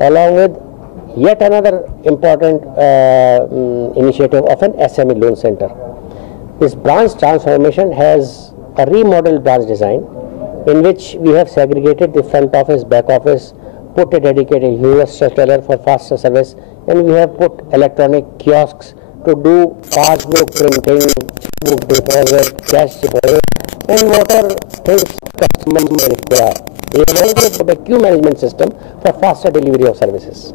Along with yet another important initiative of an SME loan center. This branch transformation has a remodeled branch design in which we have segregated the front office, back office, put a dedicated USS teller for faster service, and we have put electronic kiosks to do passbook printing, book deposit, cash deposit, and whatever things customers may require. We have also put a queue management system for faster delivery of services.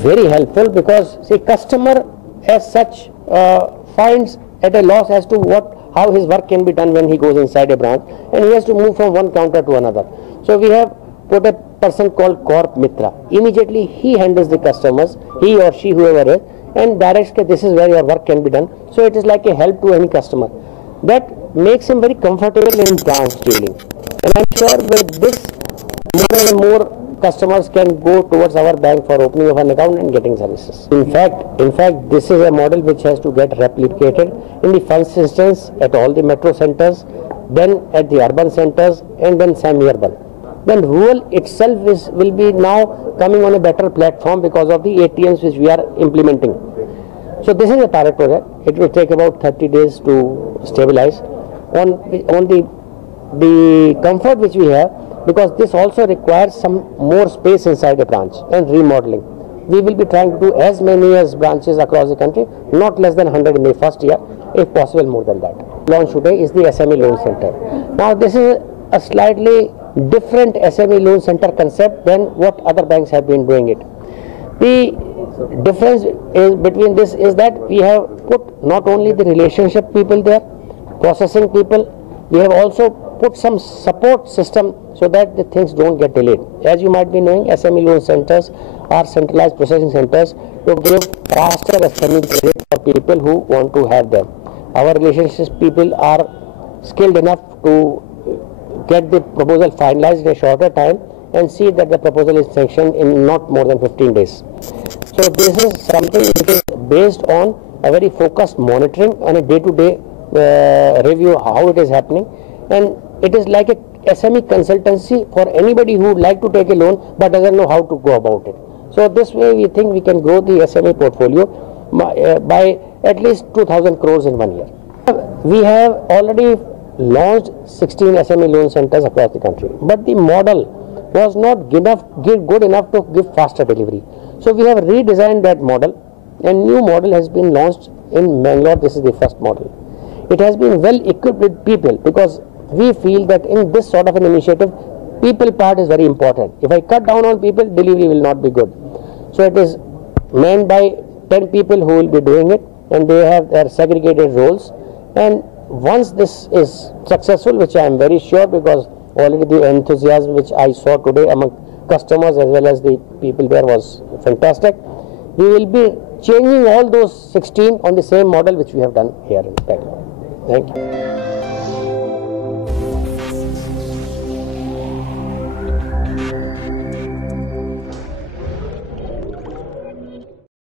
Very helpful because see, customer as such finds at a loss as to how his work can be done when he goes inside a branch, and he has to move from one counter to another. So we have put a person called Corp Mitra. Immediately he handles the customers, he or she, whoever is, and directs that this is where your work can be done. So it is like a help to any customer. That makes him very comfortable in branch dealing. And I'm sure with this, more and more customers can go towards our bank for opening of an account and getting services. In fact, this is a model which has to get replicated in the first instance at all the metro centers, then at the urban centers, and then semi-urban. Then rural itself will be now coming on a better platform because of the ATMs which we are implementing. So this is a pilot project. It will take about 30 days to stabilize. On the comfort which we have, because this also requires some more space inside a branch and remodeling. We will be trying to do as many as branches across the country, not less than 100 in the first year, if possible more than that. Launched today is the SME Loan Center. Now this is a slightly different SME Loan Center concept than what other banks have been doing it. The difference between this is that we have put not only the relationship people there, processing people, we have also put some support system so that the things don't get delayed. As you might be knowing, SME loan centers are centralized processing centers to give faster SME credit for people who want to have them. Our relationships people are skilled enough to get the proposal finalized in a shorter time and see that the proposal is sanctioned in not more than 15 days. So this is something which is based on a very focused monitoring and a day-to-day review how it is happening, and it is like a SME consultancy for anybody who would like to take a loan but doesn't know how to go about it. So this way we think we can grow the SME portfolio by at least 2,000 crores in 1 year. We have already launched 16 SME loan centers across the country, but the model was not good enough to give faster delivery. So we have redesigned that model, and new model has been launched in Mangalore. This is the first model. It has been well equipped with people because we feel that in this sort of an initiative, people part is very important. If I cut down on people, delivery will not be good. So it is manned by 10 people who will be doing it, and they have their segregated roles. And once this is successful, which I am very sure because already the enthusiasm which I saw today among customers as well as the people there was fantastic, we will be changing all those 16 on the same model which we have done here in Bangalore. Thank you.